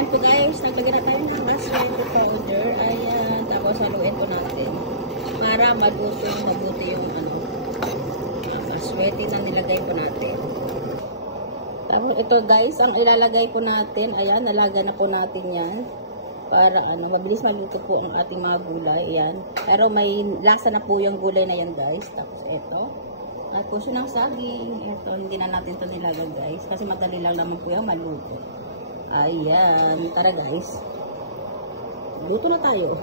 Ayan po guys, naglagay na tayo ng aswete powder. Ayan, tapos haluin po natin para maluto yung mabuti yung aswete na nilagay po natin. Tapos ito guys, ang ilalagay po natin, ayan, nalagay na po natin yan. Para mabilis maluto po ang ating mga gulay. Ayan. Pero may lasa na po yung gulay na yan guys. Tapos ito. At puso ng saging. Ito, hindi na natin ito nilagay guys. Kasi madali lang naman po yung maluto. Ayan. Tara guys. Luto na tayo.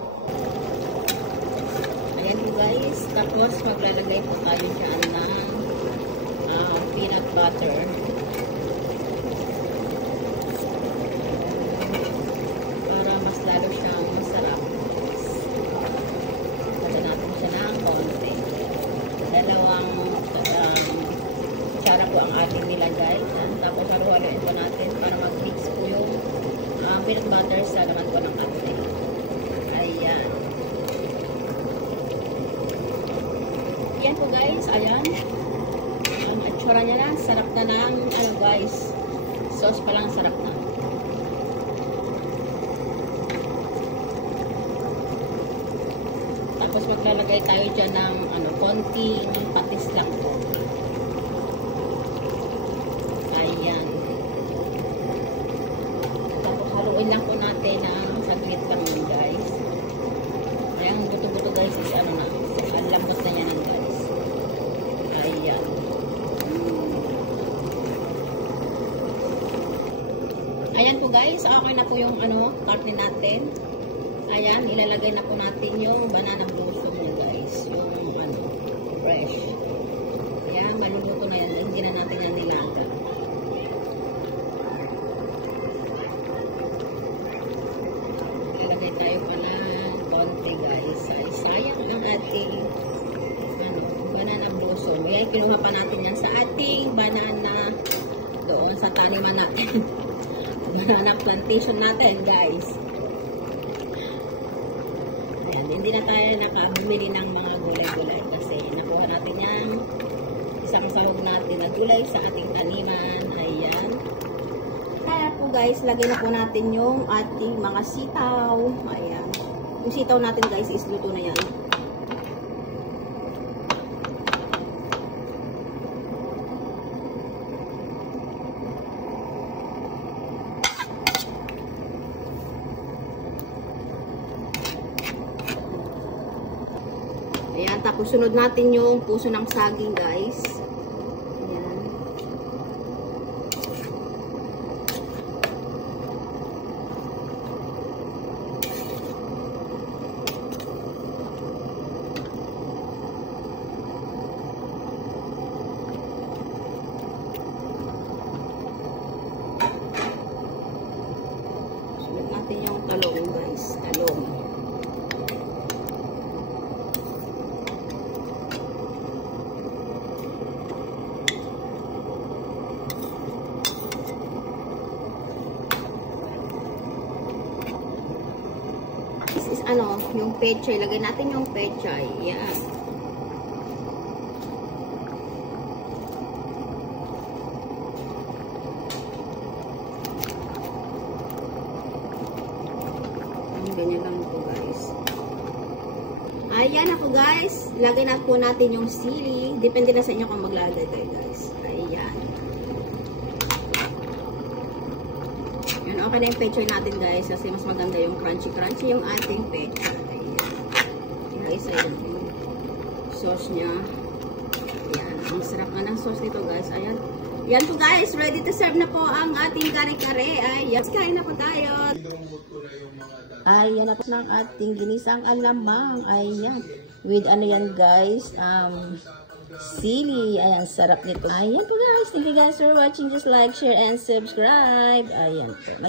Ayan po guys. Tapos maglalagay po tayo dyan ng peanut butter. Lalo siyang masarap. Lagyan natin siya ng konti. Dalawang kutsara po ang ating nilagay. Tapos haluin po natin para mag-mix po yung peanut butter sa laman po ng kape. Ayan. Ayan po guys. Ayan. Ang atsura niya na. Sarap na ng guys. Sauce pa lang sarap na. Tapos maglalagay tayo dyan ng konting patis lang po. Ayan. Tapos haluin lang po natin ng saglit lang yun guys. Ayan, buto-buto guys is ang lambot na yan guys. Ayan. Ayan po guys, okay na po yung karne natin. Ayan, ilalagay na po natin yung banana blossom niya guys. Yung fresh. Ayan, maluluto na yan. Hindi na natin yan nilaga. Ilalagay tayo pa na konti guys. Ay, sayang ang ating banana blossom. Ayan, kinuha pa natin yan sa ating banana doon sa taniman natin. Banana plantation natin guys. Hindi na tayo nakabumili ng mga gulay-gulay kasi nakuha natin yan isang sahog natin na gulay sa ating taniman. Ayan. Kaya po guys, lagay na po natin yung ating mga sitaw. Ayan. Yung sitaw natin guys is luto na yan. Ayan, tapos sunod natin yung puso ng saging guys. Ayan. Sunod natin yung talong guys. Talong. Is yung pechay. Lagay natin yung pechay. Yan. Ganyan lang po guys. Ayan ako guys. Lagay na po natin yung sili. Depende na sa inyo kung maglalagay kayo guys. Ayan. Okay na yung pechay natin guys kasi mas maganda yung crunchy yung ating pechay. Ayan. Guys, ayan yung sauce niya. Ayan. Ang sarap nga ng sauce nito guys. Ayan. Yan po guys. Ready to serve na po ang ating kare-kare. Ayan. Kain na po tayo. Ayan na po ng ating ginisang alamang. Ayan. With yan guys. Sili. Ayan. Sarap nito. Ayan po guys. Thank you guys for watching. Just like, share, and subscribe. Ayan po.